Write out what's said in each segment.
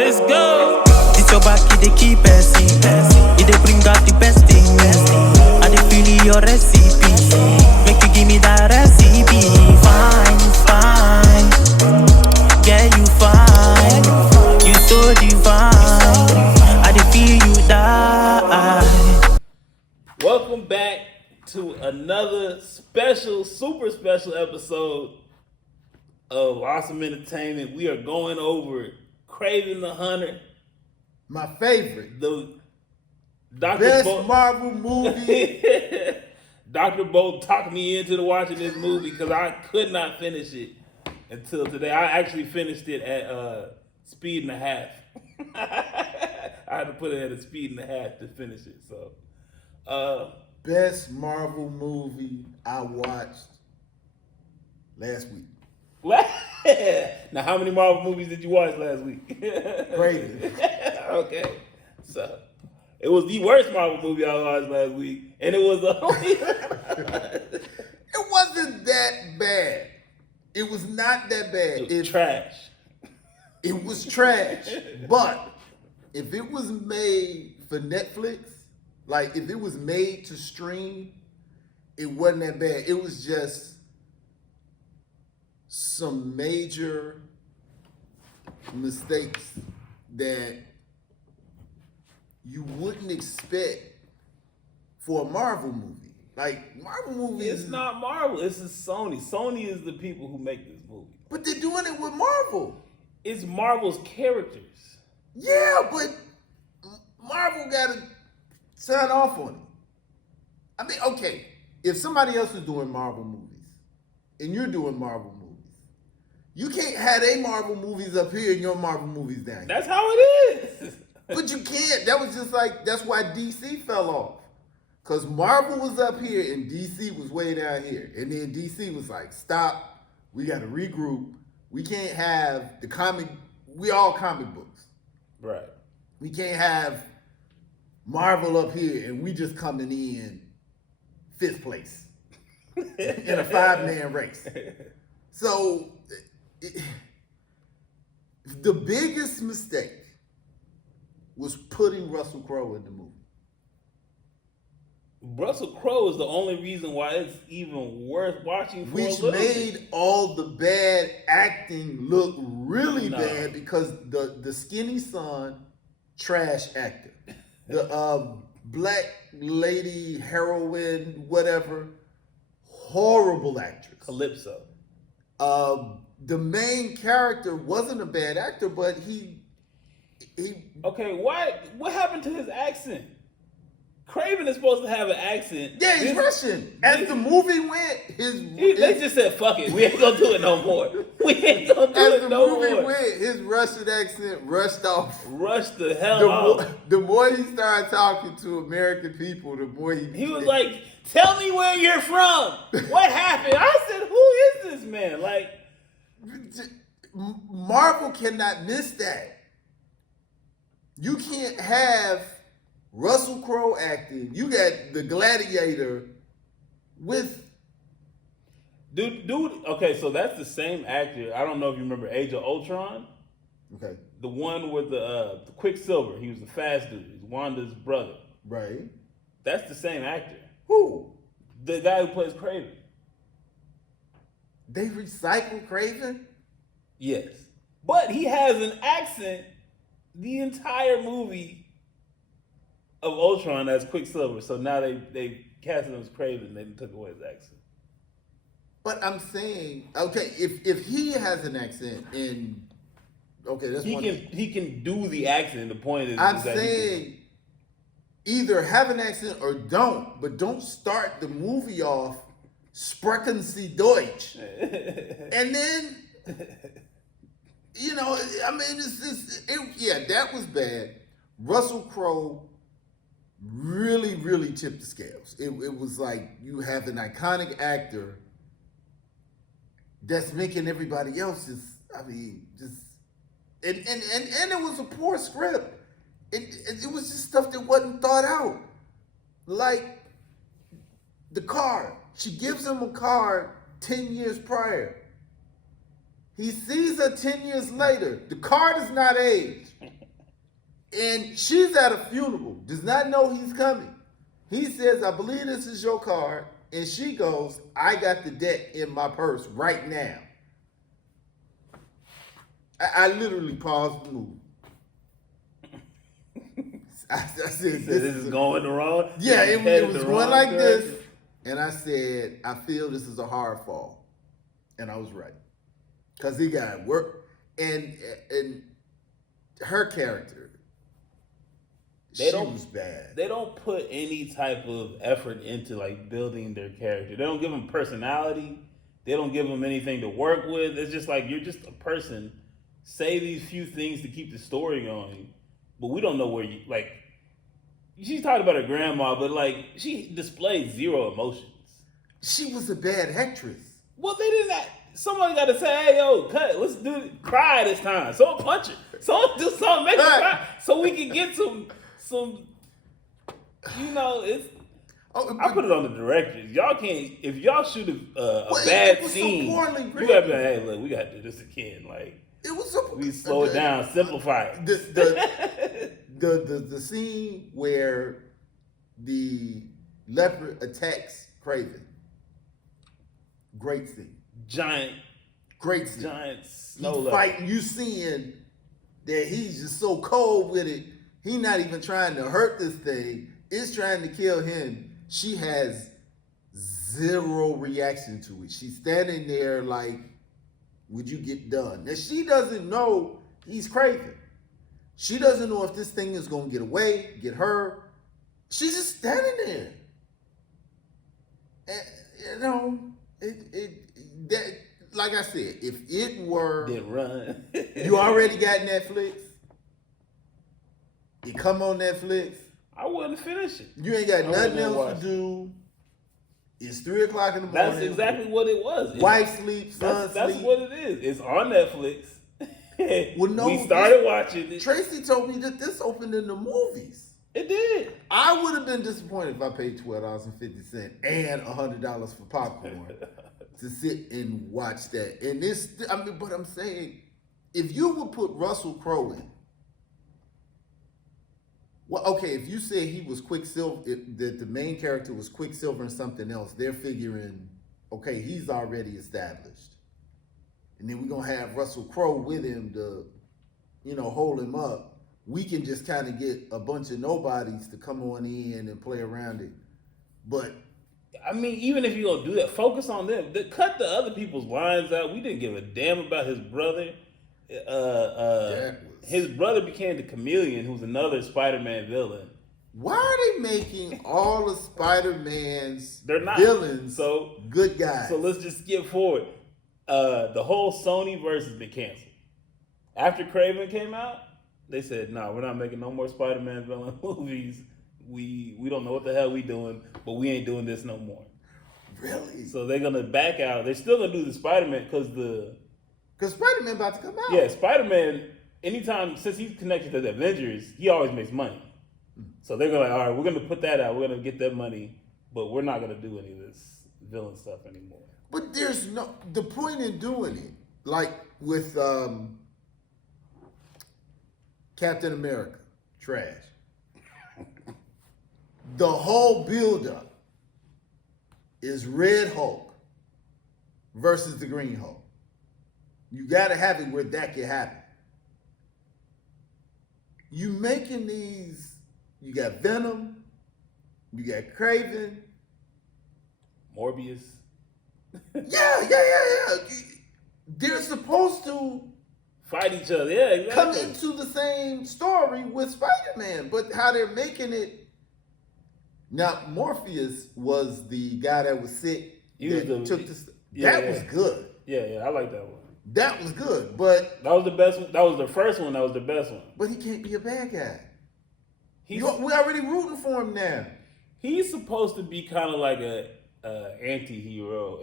Let's go. This your back, it dey keep passing. It dey bring out the best thing. I dey feel your recipe. Make you give me that recipe. Fine, fine. Yeah, you fine. You so divine. I dey feel you die. Welcome back to another special, super special episode of Awesome Entertainment. We are going over KRAVEN the Hunter. My favorite. The Dr. Best Marvel movie. Dr. Bo talked me into watching this movie because I could not finish it until today. I actually finished it at speed and a half. I had to put it at a speed and a half to finish it. So, Best Marvel movie I watched last week. Now, how many Marvel movies did you watch last week? KRAVEN. Okay, so it was the worst Marvel movie I watched last week, and it was It wasn't that bad. It was not that bad. It was trash. It was trash. But if it was made for Netflix, like if it was made to stream, it wasn't that bad. It was just some major mistakes that you wouldn't expect for a Marvel movie. Like Marvel movies, It's not Marvel. It's Sony. Sony is the people who make this movie. but they're doing it with Marvel. It's Marvel's characters. Yeah, but Marvel got to sign off on it. I mean, okay, if somebody else is doing Marvel movies and you're doing Marvel movies, you can't have their Marvel movies up here and your Marvel movies down here. That's how it is. But you can't. That was just like, that's why DC fell off. Because Marvel was up here and DC was way down here. And then DC was like, stop, we got to regroup. We can't have the comic, we all comic books. Right. We can't have Marvel up here and we just coming in fifth place in a 5-man race. So the biggest mistake was putting Russell Crowe in the movie. Russell Crowe is the only reason why it's even worth watching for Which a little made bit. all the bad acting look really No. bad because the skinny son, trash actor. The black lady heroine, whatever, horrible actress. Calypso. The main character wasn't a bad actor, but he Okay, what happened to his accent? KRAVEN is supposed to have an accent. yeah, he's Russian. As the movie went, They just said, fuck it. We ain't gonna do it no more. We ain't gonna do as it the no movie more. went, his Russian accent rushed off. Rush the hell out. The more he started talking to American people, the more He was like, tell me where you're from. What happened? I said, who is this man? Like, Marvel cannot miss that. You can't have Russell Crowe acting. You got the Gladiator with. dude, okay, so that's the same actor. I don't know if you remember Age of Ultron. Okay. The one with the Quicksilver. He was the fast dude. He's Wanda's brother. Right. That's the same actor. Who? The guy who plays KRAVEN. They recycled KRAVEN? Yes. But he has an accent the entire movie of Ultron as Quicksilver. So now they casted him as KRAVEN. They took away his accent. But I'm saying, okay, if he has an accent in, okay, that's one thing. He can do the accent. The point is, I'm is that he saying either have an accent or don't, but don't start the movie off sprechen Sie Deutsch. And then, you know, I mean, yeah, that was bad. Russell Crowe really, really tipped the scales. It was like you have an iconic actor that's making everybody else just, I mean, just, and it was a poor script. It was just stuff that wasn't thought out. Like the card. She gives him a card 10 years prior. He sees her 10 years later. The card is not aged. And she's at a funeral, does not know he's coming. He says, I believe this is your card. And she goes, I got the deck in my purse right now. I literally paused the movie. I said, this is going the wrong. Yeah, it was going like direction. this. And I said, I feel this is a hard fall. And I was right. Because he got work. And her character, she was bad. They don't put any type of effort into like building their character. They don't give them personality. They don't give them anything to work with. It's just like, you're just a person. Say these few things to keep the story going. But we don't know where you, like, she's talking about her grandma, but like, she displayed zero emotions. She was a bad actress. Well, they didn't. Somebody got to say, "Hey, yo, cut. Let's do it. Cry this time. Someone punch her. Someone do something. Make her cry, so we can get some. You know, it's. I put it on the directors. Y'all can't. If y'all shoot a bad scene, so poorly you gotta be like, hey, look, we gotta do this again. Like, it was so. We slow it down, simplify it. The scene where the leopard attacks KRAVEN. Great scene. Great scene. Giant snow He's leopard. fighting. You seeing that he's just so cold with it. He's not even trying to hurt this thing. It's trying to kill him. She has zero reaction to it. She's standing there like, would you get done? And she doesn't know he's KRAVEN. She doesn't know if this thing is going to get away, get her. She's just standing there. And, you know, that, like I said, if it were... Didn't run. You already got Netflix. It come on Netflix. I wouldn't finish it. You ain't got nothing else to do. It's 3 o'clock in the morning. That's exactly what it was. Wife sleeps, son sleeps. That's what it is. It's on Netflix. Well, no, we started watching it. Tracy told me that this opened in the movies. It did. I would have been disappointed if I paid $12.50 and $100 for popcorn to sit and watch that. And this, I mean, but I'm saying, if you would put Russell Crowe in, well, okay, if you said he was Quicksilver, that the main character was Quicksilver and something else, they're figuring, okay, he's already established. And then we're going to have Russell Crowe with him to, you know, hold him up. We can just kind of get a bunch of nobodies to come on in and play around it. But I mean, even if you're going to do that, focus on them. Cut the other people's lines out. We didn't give a damn about his brother. His brother became the Chameleon, who's another Spider-Man villain. Why are they making all of Spider-Man's They're not villains so good guys? So let's just skip forward. The whole Sony verse has been canceled. After KRAVEN came out, they said, "No, we're not making no more Spider-Man villain movies. We don't know what the hell we doing, but we ain't doing this no more." Really? So they're gonna back out. They're still gonna do the Spider-Man because Spider-Man about to come out. Yeah, Spider-Man. Anytime since he's connected to the Avengers, he always makes money. So they're gonna, all right, we're gonna put that out. We're gonna get that money, but we're not gonna do any of this villain stuff anymore. But there's the point in doing it, like with Captain America, trash. The whole buildup is Red Hulk versus the Green Hulk. You gotta have it where that can happen. You making these, you got Venom, you got KRAVEN. Morbius. Yeah. They're supposed to Fight each other, yeah, exactly. come into the same story with Spider-Man, but how they're making it. Now, Morpheus was the guy that was sick. That was good. Yeah, I like that one. That was good, but that was the best one. That was the first one. That was the best one. But he can't be a bad guy. We already rooting for him now. He's supposed to be kind of like a anti-hero,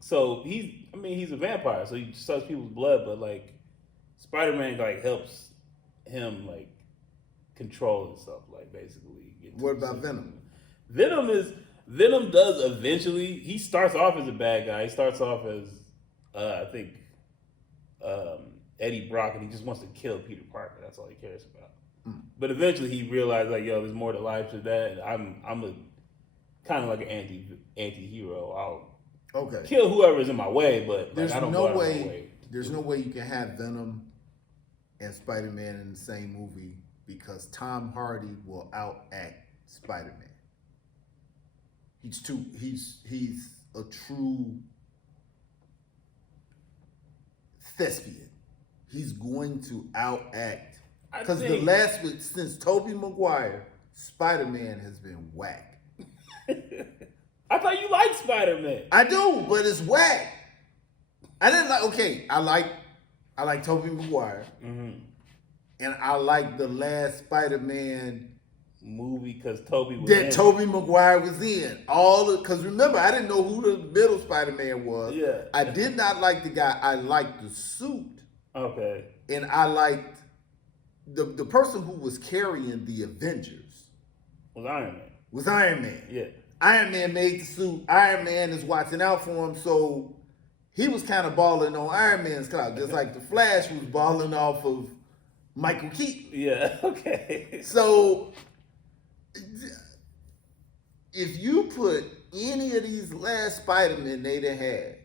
So he's a vampire, so he sucks people's blood. But like Spider-Man, like helps him like control and stuff. Like basically. What about Venom? Venom does eventually. He starts off as a bad guy. He starts off as I think Eddie Brock, and he just wants to kill Peter Parker. That's all he cares about. But eventually he realized like, yo, there's more to life to that. I'm a kind of like an anti-hero. I'll kill whoever's in my way, but like, I don't go out of my way. There's no way you can have Venom and Spider-Man in the same movie because Tom Hardy will outact Spider-Man. He's a true thespian. He's going to outact. Because since Tobey Maguire, Spider-Man has been whack. I thought you liked Spider-Man. I do, but it's whack. I didn't like. Okay, I like Tobey Maguire, and I like the last Spider-Man movie because Tobey Maguire was in. Because remember, I didn't know who the middle Spider-Man was. Yeah, I did not like the guy. I liked the suit. Okay, and I liked the person who was carrying the Avengers. Was Iron Man. Yeah. Iron Man made the suit. Iron Man is watching out for him, so he was kind of balling on Iron Man's cloud, just like the Flash was balling off of Michael Keaton. Yeah, okay. So, if you put any of these last Spider-Men they done had,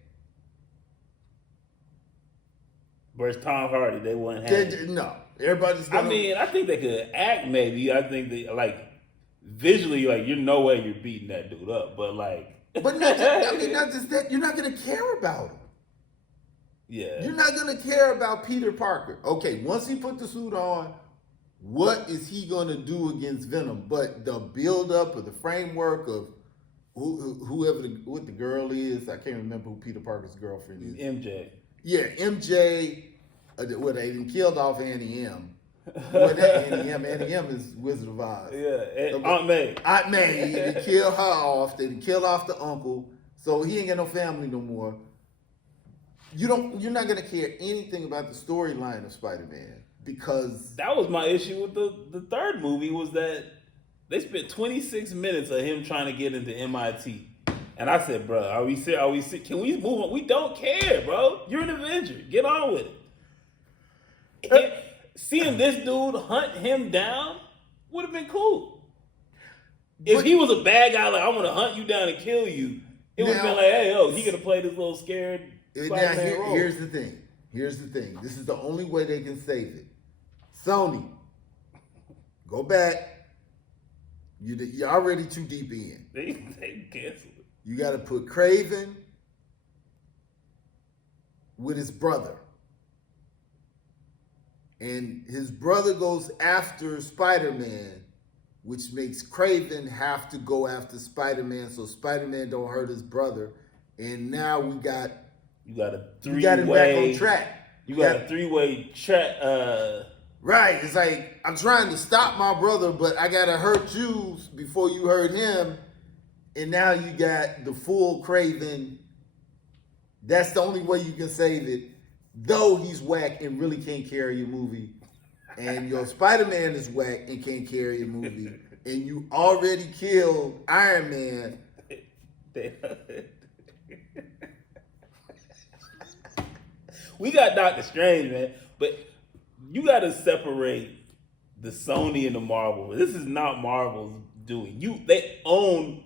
whereas Tom Hardy, they wouldn't have. No, everybody's gonna. I mean, I think they could act maybe. I think they like visually, like you're no way you're beating that dude up, but like. But not just that. You're not gonna care about him. Yeah. You're not gonna care about Peter Parker. Okay, once he put the suit on, what is he gonna do against Venom? But the build-up of the framework of whoever what the girl is, I can't remember who Peter Parker's girlfriend is. MJ. Yeah, MJ. Well, they didn't killed off Annie M. Well, that Annie M is Wizard of Oz. Yeah, Aunt May. Aunt May. They killed her off. They killed off the uncle. So he ain't got no family no more. You're not gonna care anything about the storyline of Spider-Man because that was my issue with the third movie was that they spent 26 minutes of him trying to get into MIT. And I said, bro, are we can we move on? We don't care, bro. You're an Avenger. Get on with it. Seeing this dude hunt him down would have been cool. If he was a bad guy, like, I want to hunt you down and kill you, it would have been like, hey, he could have played this little scared Spider-Man role. Here's the thing. This is the only way they can save it. Sony, go back. You're already too deep in. They canceled it. You got to put KRAVEN with his brother. And his brother goes after Spider-Man, which makes KRAVEN have to go after Spider-Man so Spider-Man don't hurt his brother. And now we got a three-way. We got him back on track. You got a three-way track. Right. It's like, I'm trying to stop my brother, but I got to hurt you before you hurt him. And now you got the full KRAVEN. That's the only way you can save it. Though he's whack and really can't carry a movie. And your Spider-Man is whack and can't carry a movie. And you already killed Iron Man. We got Doctor Strange, man. But you got to separate the Sony and the Marvel. This is not Marvel's doing. They own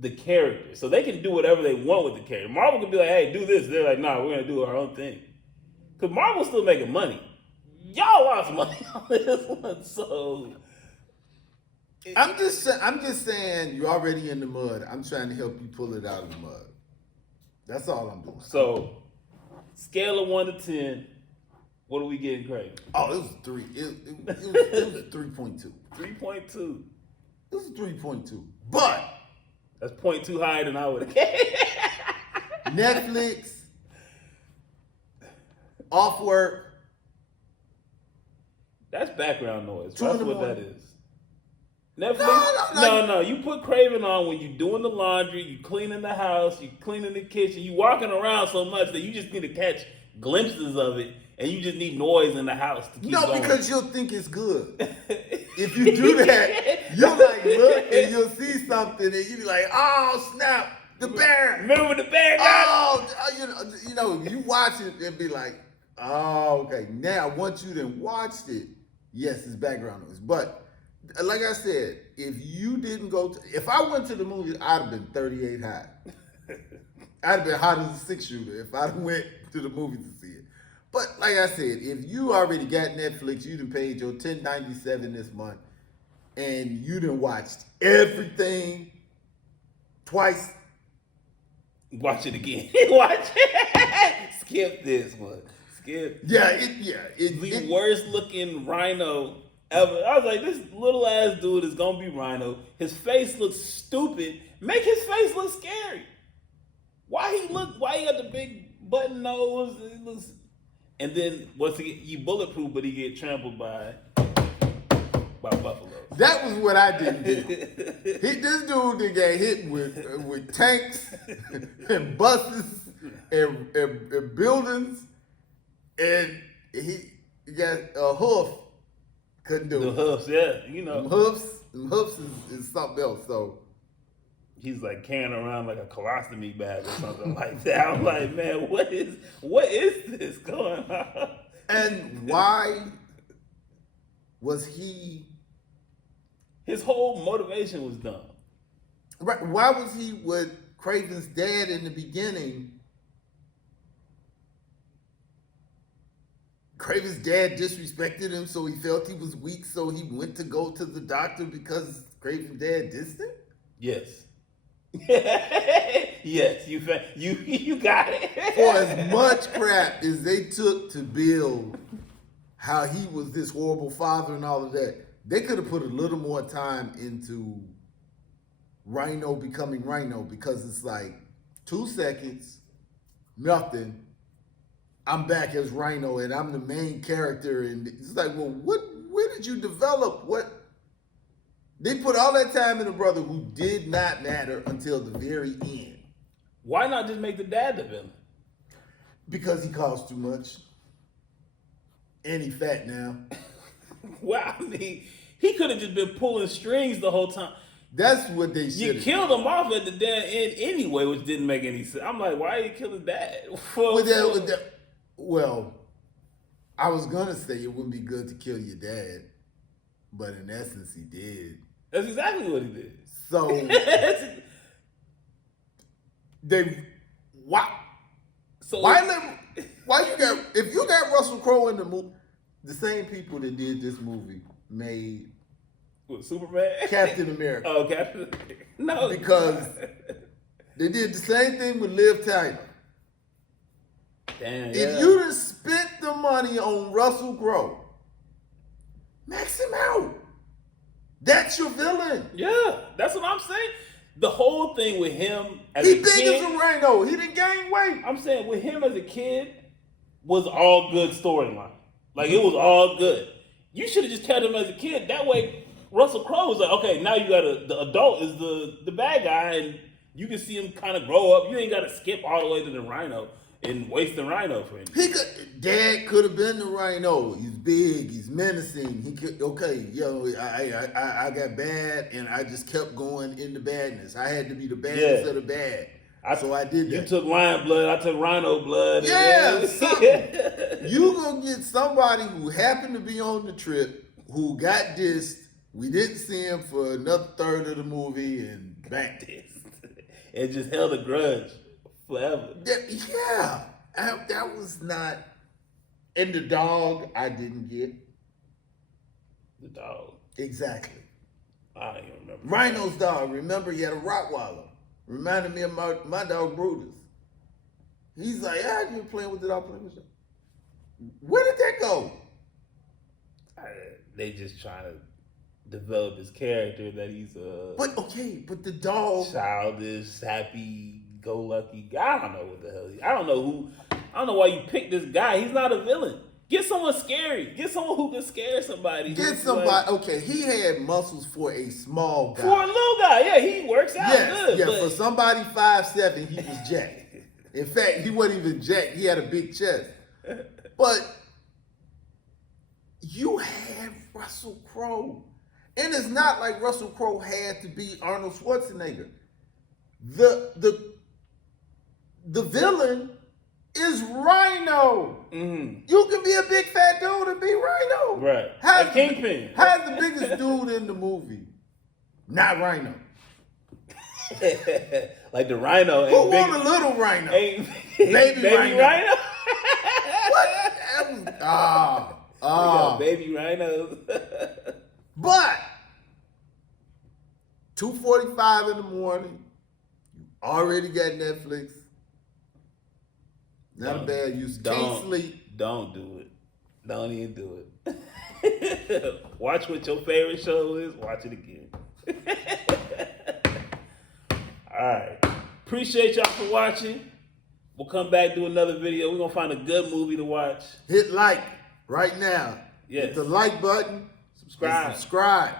the character. So they can do whatever they want with the character. Marvel can be like, hey, do this. They're like, nah, we're going to do our own thing. Because Marvel's still making money. Y'all lost money on this one, so... I'm just saying you're already in the mud. I'm trying to help you pull it out of the mud. That's all I'm doing. So, scale of 1 to 10, what are we getting, Craig? Oh, it was 3. It was 3.2. 3.2. It was 3.2. But... That's 0.2 higher than I would have guessed. Netflix... Off work. That's background noise. That's what that is. Netflix? No. You put KRAVEN on when you're doing the laundry, you cleaning the house, you cleaning the kitchen, you walking around so much that you just need to catch glimpses of it, and you just need noise in the house to keep going. No, because you'll think it's good. If you do that, you'll like look and you'll see something and you'll be like, oh snap, the bear. Remember the bear guy? Oh, you watch it and be like, oh, okay. Now, once you done watched it, Yes, it's background noise. But like I said, if you didn't if I went to the movie, I'd have been 38 high. I'd have been hot as a 6-shooter if I went to the movie to see it. But like I said, if you already got Netflix, you done paid your $10.97 this month, and you done watched everything twice. Watch it again. Watch it. Skip this one. Skip. It's the worst looking Rhino ever. I was like, this little ass dude is gonna be Rhino. His face looks stupid. Make his face look scary. Why he got the big button nose? It looks, and then once he bulletproof, but he get trampled by buffaloes. That was what I didn't do. This dude that got hit with tanks and buses and buildings, and he got a hoof. Couldn't do it. The hoofs, yeah, you know. Them hoofs is something else. So he's like carrying around like a colostomy bag or something like that. I'm like, man, what is this going on? And why was he? His whole motivation was dumb. Right? Why was he with Kraven's dad in the beginning? Kraven's dad disrespected him, so he felt he was weak, so he went to go to the doctor because Kraven's dad dissed him? Yes. Yes, you got it. For as much crap as they took to build how he was this horrible father and all of that, they could have put a little more time into Rhino becoming Rhino, because it's like 2 seconds, nothing. I'm back as Rhino and I'm the main character, and it's like, well, where did you develop? What? They put all that time in a brother who did not matter until the very end. Why not just make the dad the villain? Because he costs too much. And he fat now. Well, I mean, he could have just been pulling strings the whole time. That's what they should. You killed him off at the damn end anyway, which didn't make any sense. I'm like, why are you killing dad? Well, I was gonna say it wouldn't be good to kill your dad, but in essence, he did. That's exactly what he did. So why you got, if you got Russell Crowe in the movie, the same people that did this movie made what, Superman? Captain America. Oh, Captain America. No. Because they did the same thing with Liv Tyler. Damn, if you'd have spent the money on Russell Crowe, max him out. That's your villain. Yeah, that's what I'm saying. The whole thing with him as a kid. He big as a rhino. He didn't gain weight. I'm saying with him as a kid was all good storyline. Like, it was all good. You should have just kept him as a kid. That way, Russell Crowe was like, okay, now you got the adult is the bad guy, and you can see him kind of grow up. You ain't got to skip all the way to the Rhino and waste the Rhino for him. Dad could have been the Rhino. He's big. He's menacing. He could. Okay, I got bad, and I just kept going into badness. I had to be the baddest of the bad. So I did that. You took lion blood. I took rhino blood. Yeah, you gonna get somebody who happened to be on the trip, who got dissed. We didn't see him for another third of the movie, and back this. And just held a grudge forever. Yeah, that was not. And the dog, I didn't get. The dog. Exactly. I don't even remember. Rhino's dog. Remember, he had a Rottweiler. Reminded me of my dog Brutus. He's like, you're playing with the dog, playing with it. Where did that go? They just trying to develop his character that he's a. But the dog. Childish, happy, go lucky guy. I don't know what the hell. I don't know why you picked this guy. He's not a villain. Get someone scary. Get someone who can scare somebody. Get somebody. He had muscles for a small guy. For a little guy, yeah, he works out good. Yeah, for somebody 5'7", he was jacked. In fact, he wasn't even jacked. He had a big chest. But you have Russell Crowe. And it's not like Russell Crowe had to be Arnold Schwarzenegger. The villain is Rhino. You can be a big fat dude and be Rhino. Right. How's Like Kingpin. How's the biggest dude in the movie? Not Rhino. Like the Rhino. Who want a little Rhino? Baby Rhino? What? That was, We got baby rhinos. But 2:45 in the morning, you already got Netflix. Not a bad use. Can't sleep. Don't do it. Don't even do it. Watch what your favorite show is. Watch it again. All right. Appreciate y'all for watching. We'll come back, do another video. We're going to find a good movie to watch. Hit like right now. Yes. Hit the like button. Subscribe. Subscribe.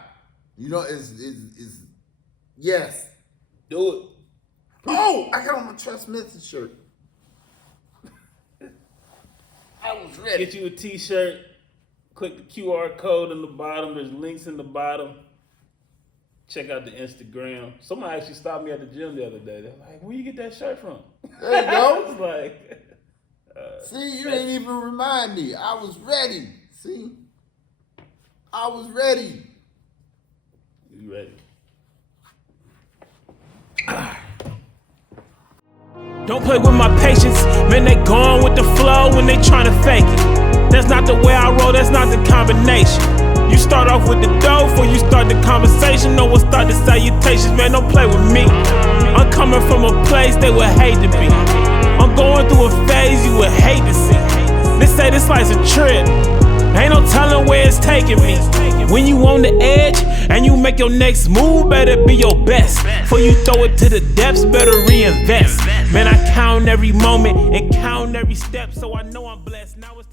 You know, it's yes. Do it. Oh, I got on my Trust Method shirt. I was ready. Get you a t-shirt. Click the QR code in the bottom. There's links in the bottom. Check out the Instagram. Someone actually stopped me at the gym the other day. They're like, where you get that shirt from? There you go. I was like, see, you ain't even remind me. I was ready. See? I was ready. You ready? Don't play with my patience, man, they gone with the flow when they tryna fake it. That's not the way I roll, that's not the combination. You start off with the dough before you start the conversation. No one start the salutations, man, don't play with me. I'm coming from a place they would hate to be. I'm going through a phase you would hate to see. They say this life's a trip, ain't no telling where it's taking me. When you on the edge and you make your next move, better be your best. Before you throw it to the depths, better reinvest. Man, I count every moment and count every step, so I know I'm blessed. Now it's